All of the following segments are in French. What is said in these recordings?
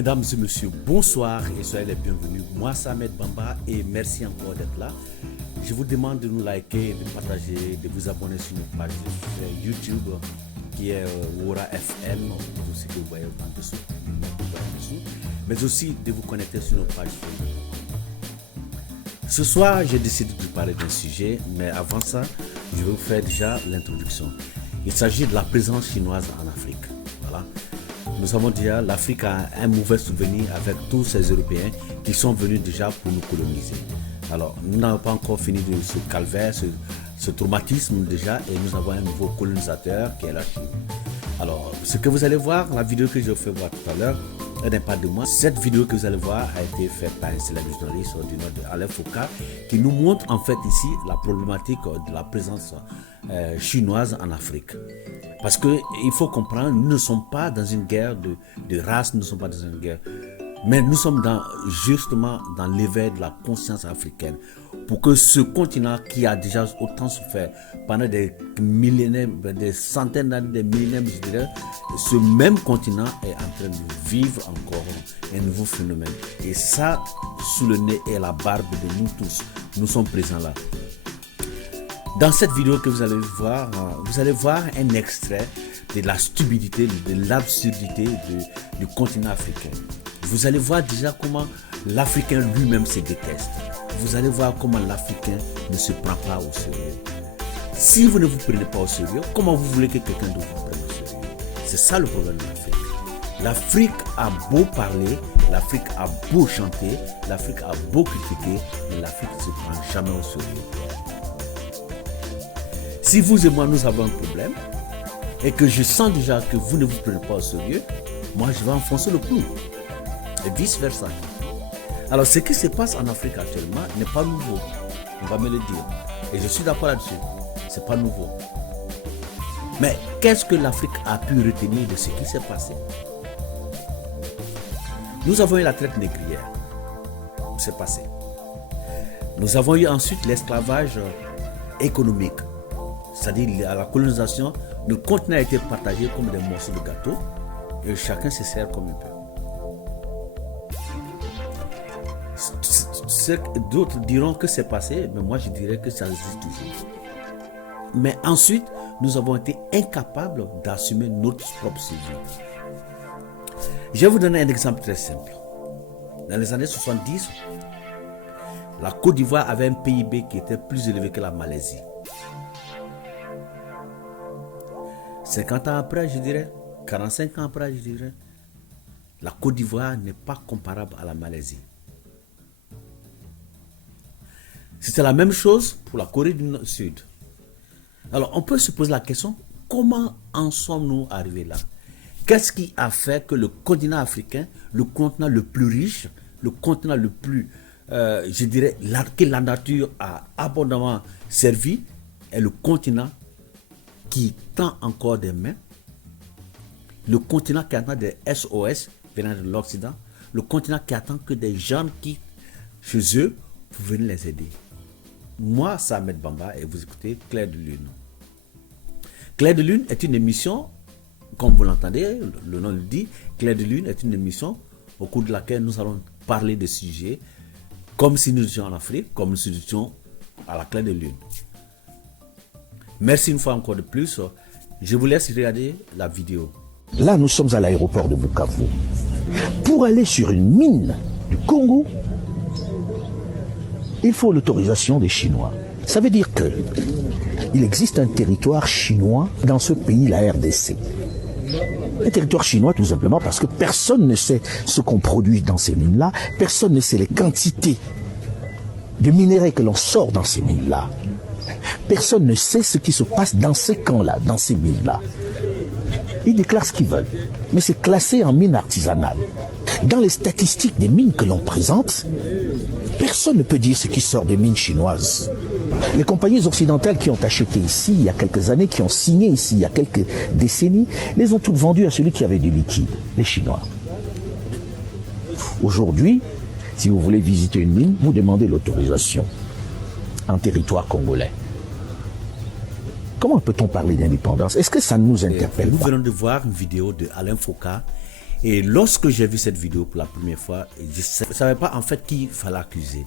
Mesdames et messieurs, bonsoir et soyez les bienvenus. Moi, c'est Ahmed Bamba et merci encore d'être là. Je vous demande de nous liker, de partager, de vous abonner sur notre page YouTube qui est Wora FM, aussi que vous voyez en dessous, mais aussi de vous connecter sur notre page Facebook. Ce soir, j'ai décidé de parler d'un sujet, mais avant ça, je vais vous faire déjà l'introduction. Il s'agit de la présence chinoise en Afrique. Voilà. Nous savons déjà, l'Afrique a un mauvais souvenir avec tous ces Européens qui sont venus déjà pour nous coloniser. Alors, nous n'avons pas encore fini de ce calvaire, ce traumatisme déjà, et nous avons un nouveau colonisateur qui est la Chine. Alors, ce que vous allez voir, la vidéo que je vous fais voir tout à l'heure, elle n'est pas de moi. Cette vidéo que vous allez voir a été faite par un célèbre journaliste du nom de Alain Foucault, qui nous montre en fait ici la problématique de la présence chinoise en Afrique. Parce qu'il faut comprendre, nous ne sommes pas dans une guerre de race, nous ne sommes pas dans une guerre, mais nous sommes justement dans l'éveil de la conscience africaine pour que ce continent qui a déjà autant souffert pendant des millénaires, des centaines d'années, des millénaires, je dirais, ce même continent est en train de vivre encore un nouveau phénomène. Et ça, sous le nez et la barbe de nous tous, nous sommes présents là. Dans cette vidéo que vous allez voir un extrait de la stupidité, de l'absurdité du continent africain. Vous allez voir déjà comment l'Africain lui-même se déteste. Vous allez voir comment l'Africain ne se prend pas au sérieux. Si vous ne vous prenez pas au sérieux, comment vous voulez que quelqu'un d'autre vous prenne au sérieux? C'est ça le problème de l'Afrique. L'Afrique a beau parler, l'Afrique a beau chanter, l'Afrique a beau critiquer, mais l'Afrique ne se prend jamais au sérieux. Si vous et moi nous avons un problème et que je sens déjà que vous ne vous prenez pas au sérieux, moi je vais enfoncer le clou et vice versa. Alors ce qui se passe en Afrique actuellement n'est pas nouveau, on va me le dire, et je suis d'accord là-dessus, c'est pas nouveau. Mais qu'est-ce que l'Afrique a pu retenir de ce qui s'est passé? Nous avons eu la traite négrière, c'est passé. Nous avons eu ensuite l'esclavage économique. C'est-à-dire à la colonisation, le continent a été partagé comme des morceaux de gâteau et chacun se sert comme il peut. D'autres diront que c'est passé, mais moi je dirais que ça existe toujours. Mais ensuite, nous avons été incapables d'assumer notre propre survie. Je vais vous donner un exemple très simple. Dans les années 70, la Côte d'Ivoire avait un PIB qui était plus élevé que la Malaisie. 50 ans après, je dirais, 45 ans après, je dirais, la Côte d'Ivoire n'est pas comparable à la Malaisie. C'était la même chose pour la Corée du Sud. Alors, on peut se poser la question, comment en sommes-nous arrivés là? Qu'est-ce qui a fait que le continent africain, le continent le plus riche, le continent le plus, je dirais, que la nature a abondamment servi, est le continent qui tend encore des mains, le continent qui attend des SOS venant de l'Occident, le continent qui attend que des gens quittent chez eux pour venir les aider. Moi, c'est Ahmed Bamba et vous écoutez Clair de Lune. Clair de Lune est une émission, comme vous l'entendez, le nom le dit, Clair de Lune est une émission au cours de laquelle nous allons parler de sujets comme si nous étions en Afrique, comme si nous étions à la Clair de Lune. Merci une fois encore de plus. Je vous laisse regarder la vidéo. Là, nous sommes à l'aéroport de Bukavu. Pour aller sur une mine du Congo, il faut l'autorisation des Chinois. Ça veut dire que il existe un territoire chinois dans ce pays, la RDC. Un territoire chinois tout simplement parce que personne ne sait ce qu'on produit dans ces mines-là, personne ne sait les quantités de minerais que l'on sort dans ces mines-là. Personne ne sait ce qui se passe dans ces camps-là, dans ces mines-là. Ils déclarent ce qu'ils veulent, mais c'est classé en mine artisanale. Dans les statistiques des mines que l'on présente, personne ne peut dire ce qui sort des mines chinoises. Les compagnies occidentales qui ont acheté ici il y a quelques années, qui ont signé ici il y a quelques décennies, les ont toutes vendues à celui qui avait du liquide, les Chinois. Aujourd'hui, si vous voulez visiter une mine, vous demandez l'autorisation en territoire congolais. Comment peut-on parler d'indépendance? Est-ce que ça ne nous interpelle pas? Nous venons de voir une vidéo de Alain Foucault Et lorsque j'ai vu cette vidéo pour la première fois, je ne savais pas en fait qui il fallait accuser.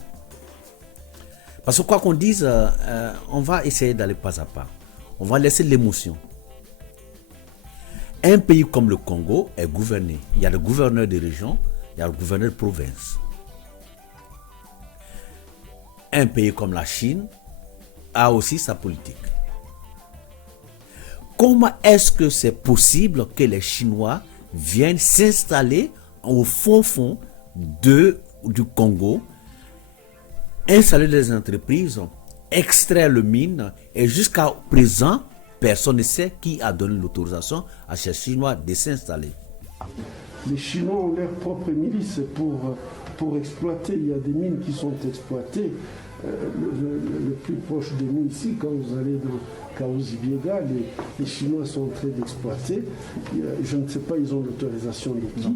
Parce que quoi qu'on dise, on va essayer d'aller pas à pas. On va laisser l'émotion. Un pays comme le Congo est gouverné. Il y a le gouverneur de région, il y a le gouverneur de province. Un pays comme la Chine a aussi sa politique. Comment est-ce que c'est possible que les Chinois viennent s'installer au fond du Congo, installer des entreprises, extraire le mine, et jusqu'à présent, personne ne sait qui a donné l'autorisation à ces Chinois de s'installer. Les Chinois ont leur propre milice pour exploiter. Il y a des mines qui sont exploitées. Le plus proche de nous ici, quand vous allez dans Kaouzi-Biega, les Chinois sont en train d'exploiter. Je ne sais pas, ils ont l'autorisation de qui,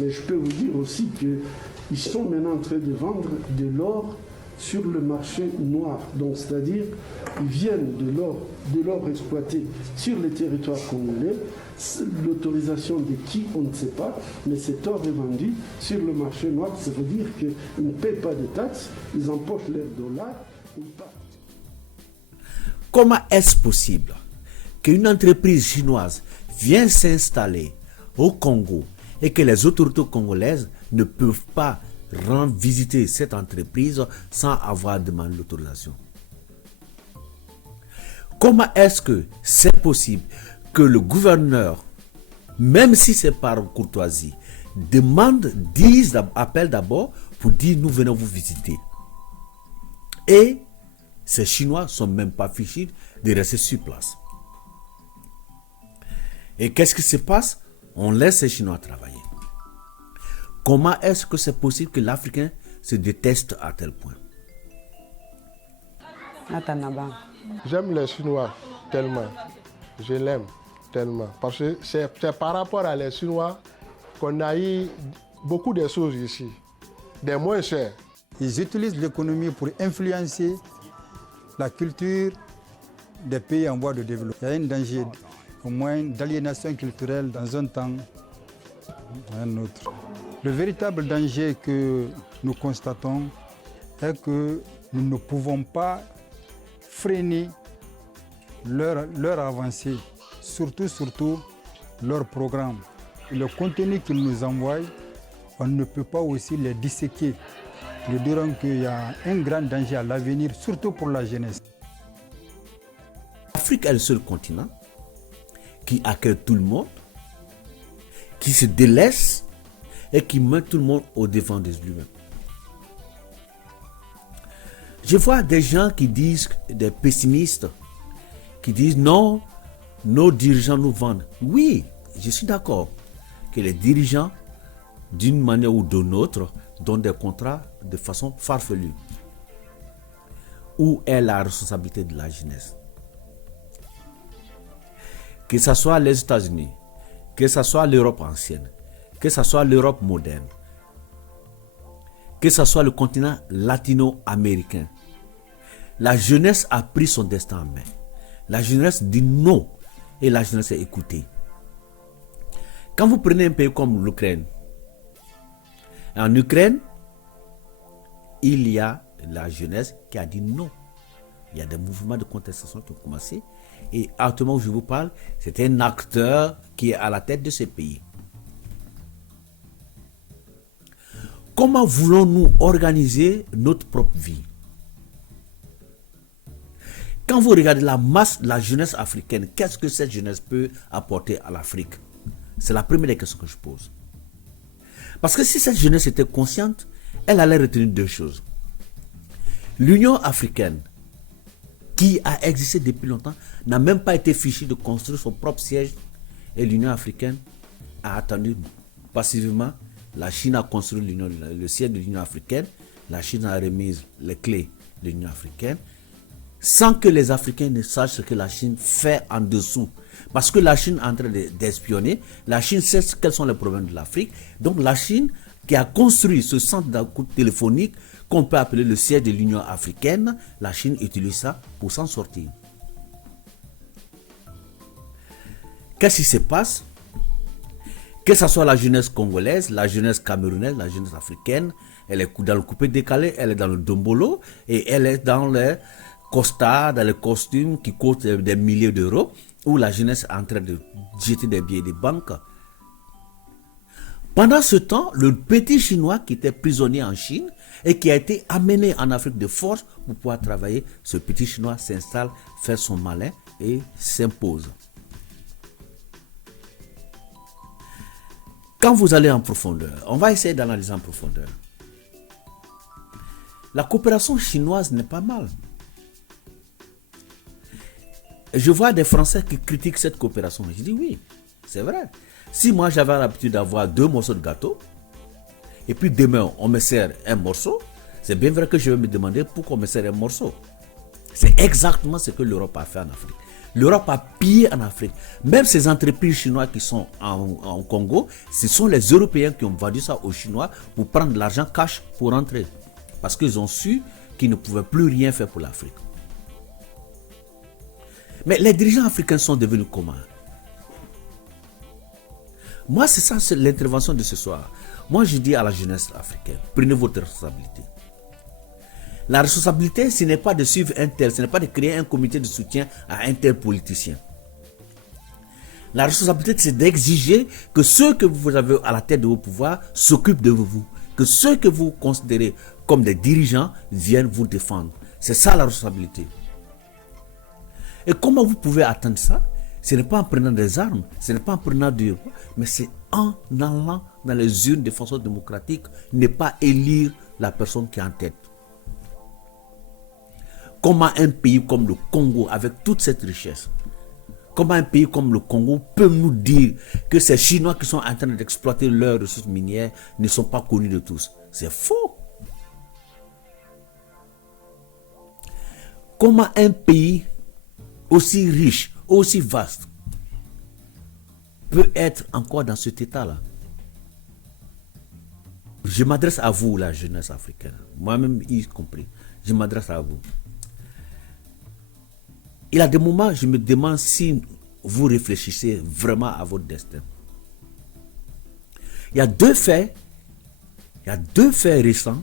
mais je peux vous dire aussi qu'ils sont maintenant en train de vendre de l'or sur le marché noir. Donc, c'est-à-dire, ils viennent de l'or exploité sur les territoires congolais. L'autorisation de qui, on ne sait pas, mais cet or est vendu sur le marché noir. Ça veut dire qu'ils ne paient pas de taxes, ils empochent leurs dollars et ils partent. Comment est-ce possible qu'une entreprise chinoise vienne s'installer au Congo et que les autorités congolaises ne peuvent pas rendre visiter cette entreprise sans avoir demandé l'autorisation? Comment est-ce que c'est possible que le gouverneur, même si c'est par courtoisie, appelle d'abord pour dire nous venons vous visiter? Et ces Chinois ne sont même pas fichus de rester sur place. Et qu'est-ce qui se passe? On laisse ces Chinois travailler. Comment est-ce que c'est possible que l'Africain se déteste à tel point? J'aime les Chinois tellement. Je l'aime tellement. Parce que c'est par rapport à les Chinois qu'on a eu beaucoup de choses ici. Des moins chers. Ils utilisent l'économie pour influencer la culture des pays en voie de développement. Il y a un danger au moins d'aliénation culturelle dans un temps ou un autre. Le véritable danger que nous constatons est que nous ne pouvons pas freiner leur avancée, surtout leur programme. Le contenu qu'ils nous envoient, on ne peut pas aussi les disséquer. Nous dirons qu'il y a un grand danger à l'avenir, surtout pour la jeunesse. L'Afrique est le seul continent qui accueille tout le monde, qui se délaisse et qui met tout le monde au devant de lui-même. Je vois des gens qui disent, des pessimistes, qui disent non, nos dirigeants nous vendent. Oui, je suis d'accord que les dirigeants, d'une manière ou d'une autre, donnent des contrats de façon farfelue. Où est la responsabilité de la jeunesse? Que ce soit les États-Unis, que ce soit l'Europe ancienne, que ce soit l'Europe moderne, que ce soit le continent latino-américain, la jeunesse a pris son destin en main. La jeunesse dit non et la jeunesse est écoutée. Quand vous prenez un pays comme l'Ukraine, en Ukraine, il y a la jeunesse qui a dit non. Il y a des mouvements de contestation qui ont commencé. Et actuellement où je vous parle, c'est un acteur qui est à la tête de ce pays. Comment voulons-nous organiser notre propre vie? Quand vous regardez la masse de la jeunesse africaine, qu'est-ce que cette jeunesse peut apporter à l'Afrique? C'est la première des questions que je pose. Parce que si cette jeunesse était consciente, elle allait retenir deux choses. L'Union africaine, qui a existé depuis longtemps, n'a même pas été fichue de construire son propre siège. Et l'Union africaine a attendu passivement. La Chine a construit le siège de l'Union africaine. La Chine a remis les clés de l'Union africaine. Sans que les Africains ne sachent ce que la Chine fait en dessous. Parce que la Chine est en train d'espionner. La Chine sait quels sont les problèmes de l'Afrique. Donc la Chine, qui a construit ce centre d'écoute téléphonique qu'on peut appeler le siège de l'Union africaine, la Chine utilise ça pour s'en sortir. Qu'est-ce qui se passe? Que ce soit la jeunesse congolaise, la jeunesse camerounaise, la jeunesse africaine, elle est dans le coupé décalé, elle est dans le dombolo et elle est dans les costards, dans les costumes qui coûtent des milliers d'euros, où la jeunesse est en train de jeter des billets des banques. Pendant ce temps, le petit Chinois qui était prisonnier en Chine et qui a été amené en Afrique de force pour pouvoir travailler, ce petit Chinois s'installe, fait son malin et s'impose. Quand vous allez en profondeur, on va essayer d'analyser en profondeur. La coopération chinoise n'est pas mal. Je vois des Français qui critiquent cette coopération. Je dis oui, c'est vrai. Si moi j'avais l'habitude d'avoir 2 morceaux de gâteau, et puis demain on me sert un morceau, c'est bien vrai que je vais me demander pourquoi on me sert un morceau. C'est exactement ce que l'Europe a fait en Afrique. L'Europe a pillé en Afrique. Même ces entreprises chinoises qui sont en Congo, ce sont les Européens qui ont vendu ça aux Chinois pour prendre l'argent cash pour rentrer. Parce qu'ils ont su qu'ils ne pouvaient plus rien faire pour l'Afrique. Mais les dirigeants africains sont devenus comment? Moi, c'est ça, c'est l'intervention de ce soir. Moi, je dis à la jeunesse africaine, prenez votre responsabilité. La responsabilité, ce n'est pas de suivre un tel, ce n'est pas de créer un comité de soutien à un tel politicien. La responsabilité, c'est d'exiger que ceux que vous avez à la tête de vos pouvoirs s'occupent de vous. Que ceux que vous considérez comme des dirigeants viennent vous défendre. C'est ça la responsabilité. Et comment vous pouvez atteindre ça? Ce n'est pas en prenant des armes, ce n'est pas en prenant du... mais c'est en allant dans les urnes de façon démocratique, ne pas élire la personne qui est en tête. Comment un pays comme le Congo, avec toute cette richesse, comment un pays comme le Congo peut nous dire que ces Chinois qui sont en train d'exploiter leurs ressources minières ne sont pas connus de tous? C'est faux. Comment un pays aussi riche, aussi vaste, peut être encore dans cet état-là? Je m'adresse à vous, la jeunesse africaine, moi-même y compris, je m'adresse à vous. Il y a des moments, je me demande si vous réfléchissez vraiment à votre destin. Il y a deux faits récents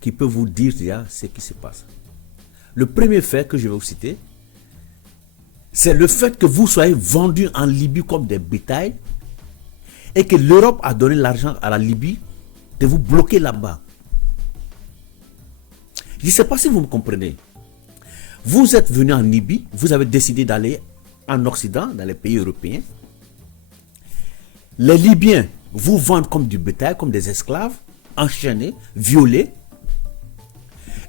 qui peuvent vous dire déjà ce qui se passe. Le premier fait que je vais vous citer, c'est le fait que vous soyez vendus en Libye comme des bétails et que l'Europe a donné l'argent à la Libye de vous bloquer là-bas. Je ne sais pas si vous me comprenez. Vous êtes venu en Libye, vous avez décidé d'aller en Occident, dans les pays européens. Les Libyens vous vendent comme du bétail, comme des esclaves, enchaînés, violés.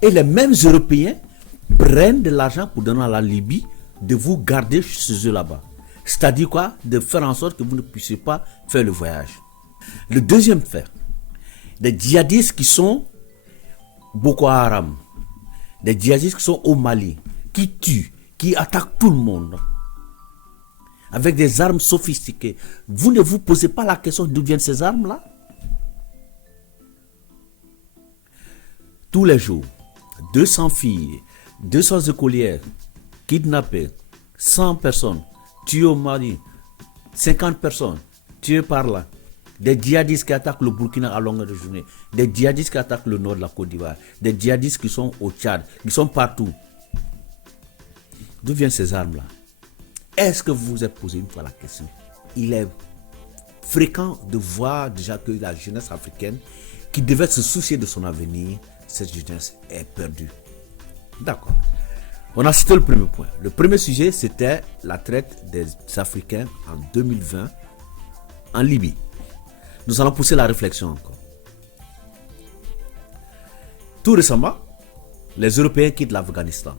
Et les mêmes Européens prennent de l'argent pour donner à la Libye de vous garder chez eux là-bas. C'est-à-dire quoi? De faire en sorte que vous ne puissiez pas faire le voyage. Le deuxième fait, des djihadistes qui sont Boko Haram, des djihadistes qui sont au Mali, qui tuent, qui attaquent tout le monde, avec des armes sophistiquées. Vous ne vous posez pas la question d'où viennent ces armes-là? Tous les jours, 200 filles, 200 écolières, kidnappées, 100 personnes, tuées au Mali, 50 personnes, tuées par là. Des djihadistes qui attaquent le Burkina à longueur de journée, des djihadistes qui attaquent le nord de la Côte d'Ivoire, des djihadistes qui sont au Tchad, qui sont partout. D'où viennent ces armes-là? Est-ce que vous vous êtes posé une fois la question? Il est fréquent de voir déjà que la jeunesse africaine, qui devait se soucier de son avenir, cette jeunesse est perdue. D'accord. On a cité le premier point. Le premier sujet, c'était la traite des Africains en 2020 en Libye. Nous allons pousser la réflexion encore. Tout récemment, les Européens quittent l'Afghanistan.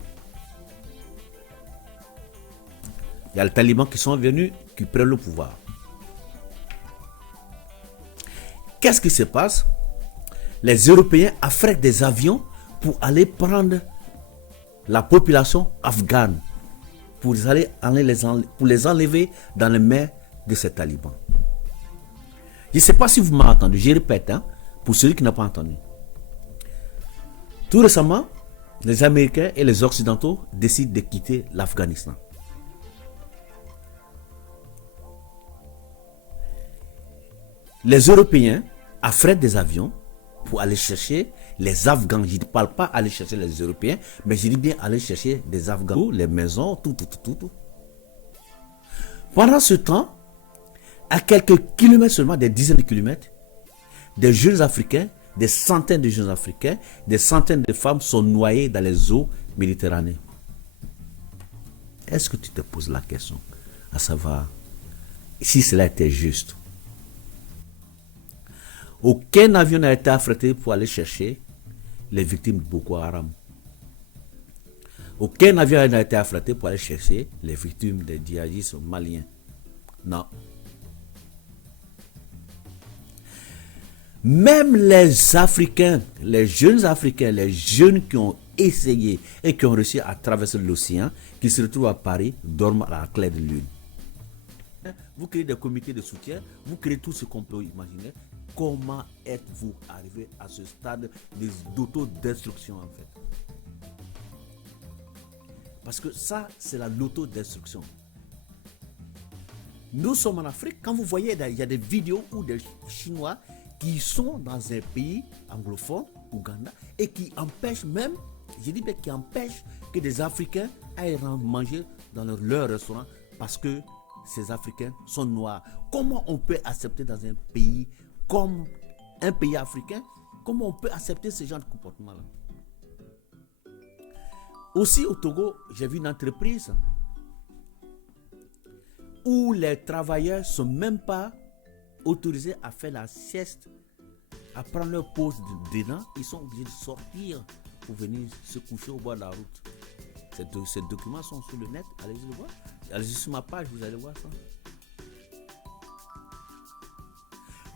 Il y a les talibans qui sont venus, qui prennent le pouvoir. Qu'est-ce qui se passe? Les Européens affrètent des avions pour aller prendre la population afghane, pour les enlever dans les mains de ces talibans. Je ne sais pas si vous m'avez entendu, je répète, pour celui qui n'a pas entendu. Tout récemment, les Américains et les Occidentaux décident de quitter l'Afghanistan. les Européens affrètent des avions pour aller chercher les Afghans. Je ne parle pas aller chercher les Européens, mais je dis bien aller chercher des Afghans, les maisons, tout. Pendant ce temps, à quelques kilomètres seulement, des dizaines de kilomètres, des jeunes Africains, des centaines de jeunes Africains, des centaines de femmes sont noyées dans les eaux méditerranéennes. Est-ce que tu te poses la question, à savoir si cela était juste? Aucun avion n'a été affrété pour aller chercher les victimes de Boko Haram. Aucun avion n'a été affrété pour aller chercher les victimes des djihadistes maliens. Non. Même les Africains, les jeunes qui ont essayé et qui ont réussi à traverser l'océan, qui se retrouvent à Paris, dorment à la claire de lune. Vous créez des comités de soutien, vous créez tout ce qu'on peut imaginer. Comment êtes-vous arrivé à ce stade d'autodestruction en fait? Parce que ça, c'est l'autodestruction. Nous sommes en Afrique. Quand vous voyez, il y a des vidéos où des Chinois qui sont dans un pays anglophone, Ouganda, et qui empêchent même, je dis bien qui empêchent que des Africains aillent manger dans leur restaurant parce que ces Africains sont noirs. Comment on peut accepter dans un pays comme un pays africain, comment on peut accepter ce genre de comportement-là? Aussi au Togo, j'ai vu une entreprise où les travailleurs ne sont même pas autorisés à faire la sieste, à prendre leur pause dedans. Ils sont obligés de sortir pour venir se coucher au bord de la route. Ces documents sont sur le net, allez-y le voir. Allez-y sur ma page, vous allez voir ça.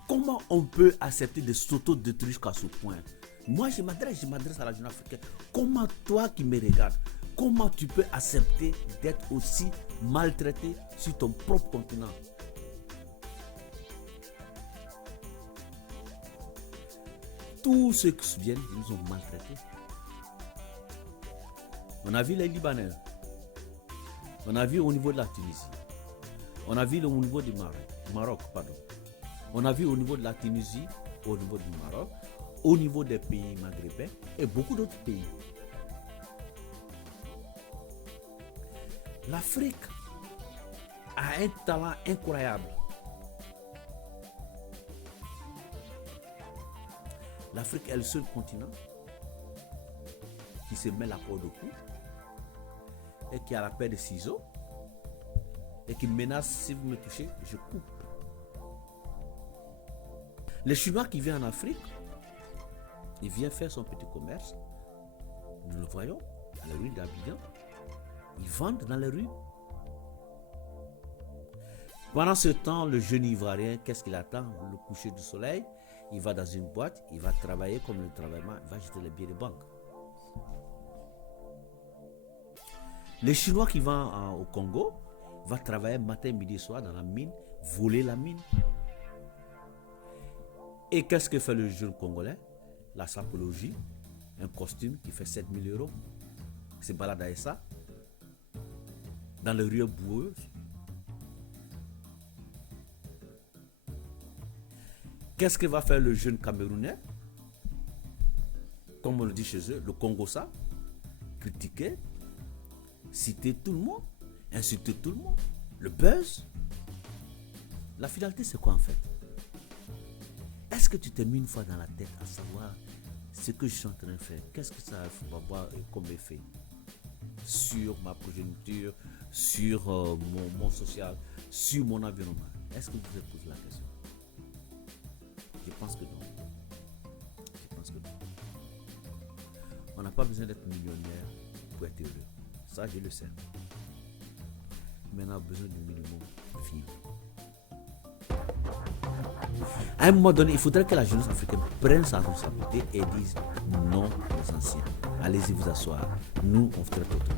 Comment on peut accepter de s'auto-détruire jusqu'à ce point? Moi, je m'adresse à la jeune africaine. Comment toi qui me regardes, comment tu peux accepter d'être aussi maltraité sur ton propre continent? Tous ceux qui viennent, ils nous ont maltraités. On a vu les Libanais. On a vu au niveau de la Tunisie. On a vu au niveau du Maroc. On a vu au niveau de la Tunisie, au niveau du Maroc, au niveau des pays maghrébins et beaucoup d'autres pays. L'Afrique a un talent incroyable. L'Afrique est le seul continent qui se met la corde au cou et qui a la paire de ciseaux et qui menace: si vous me touchez, je coupe. Les Chinois qui viennent en Afrique, il vient faire son petit commerce. Nous le voyons à la rue d'Abidjan. Ils vendent dans les rues. Pendant ce temps, le jeune Ivoirien, qu'est-ce qu'il attend? Le coucher du soleil. Il va dans une boîte, il va travailler comme le travaillement, il va jeter les billets de banque. Les Chinois qui vont au Congo vont travailler matin, midi, soir dans la mine, voler la mine. Et qu'est-ce que fait le jeune Congolais? La sapologie, un costume qui fait 7 000 €. Il se balade avec ça, dans les rues boueuses. Qu'est-ce que va faire le jeune Camerounais? Comme on le dit chez eux, le Congo-ça, critiquer, citer tout le monde, insulter tout le monde, le buzz. La finalité, c'est quoi en fait? Est-ce que tu t'es mis une fois dans la tête à savoir ce que je suis en train de faire? Qu'est-ce que ça va avoir comme effet sur ma progéniture, sur mon social, sur mon environnement? Est-ce que vous vous êtes posé la question? Je pense que non. Je pense que non. On n'a pas besoin d'être millionnaire pour être heureux. Ça, je le sais. Mais on a besoin du minimum vivre. À un moment donné, il faudrait que la jeunesse africaine prenne sa responsabilité et dise non aux anciens. Allez-y vous asseoir. Nous, on fait autrement.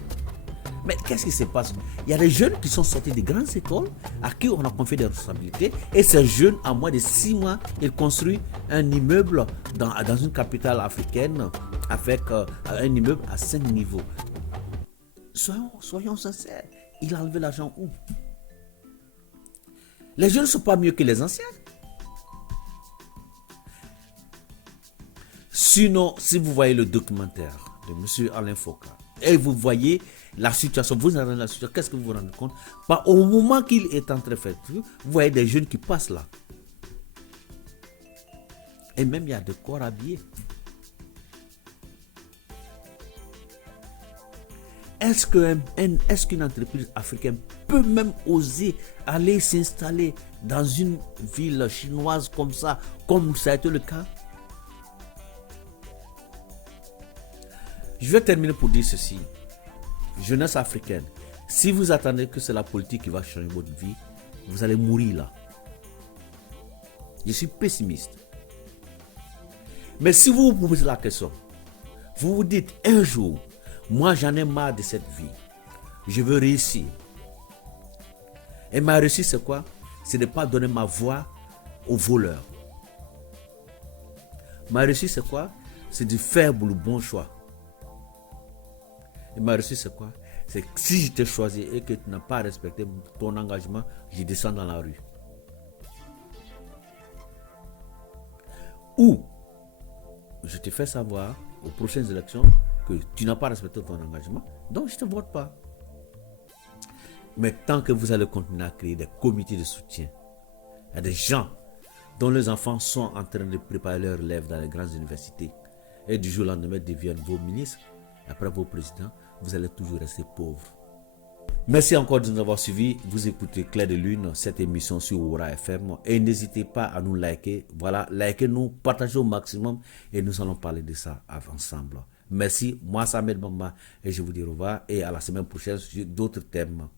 Mais qu'est-ce qui se passe? Il y a des jeunes qui sont sortis des grandes écoles à qui on a confié des responsabilités. Et ces jeunes, en moins de 6 mois, ils construisent un immeuble dans une capitale africaine avec un immeuble à 5 niveaux. Soyons sincères. Il a enlevé l'argent où? Les jeunes ne sont pas mieux que les anciens. Sinon, si vous voyez le documentaire de M. Alain Foucault et vous voyez la situation, vous avez la situation, qu'est-ce que vous vous rendez compte? Pas au moment qu'il est en train de faire, vous voyez des jeunes qui passent là. Et même il y a des corps habillés. Est-ce qu'une entreprise africaine peut même oser aller s'installer dans une ville chinoise comme ça a été le cas? Je vais terminer pour dire ceci. Jeunesse africaine, si vous attendez que c'est la politique qui va changer votre vie, vous allez mourir là. Je suis pessimiste. Mais si vous vous posez la question, vous vous dites un jour, moi j'en ai marre de cette vie, je veux réussir. Et ma réussite c'est quoi? C'est de ne pas donner ma voix aux voleurs. Ma réussite c'est quoi? C'est de faire le bon choix. Et ma réussite c'est quoi? C'est que si je t'ai choisi et que tu n'as pas respecté ton engagement, je descends dans la rue. Ou je te fais savoir aux prochaines élections que tu n'as pas respecté ton engagement, donc je ne te vote pas. Mais tant que vous allez continuer à créer des comités de soutien, il y a des gens dont les enfants sont en train de préparer leur élèves dans les grandes universités et du jour au lendemain deviennent vos ministres, après vos présidents, vous allez toujours rester pauvre. Merci encore de nous avoir suivis. Vous écoutez Clair de Lune, cette émission sur Aura FM. Et n'hésitez pas à nous liker. Voilà, likez-nous, partagez au maximum et nous allons parler de ça ensemble. Merci, moi c'est Ahmed Bamba et je vous dis au revoir et à la semaine prochaine sur d'autres thèmes.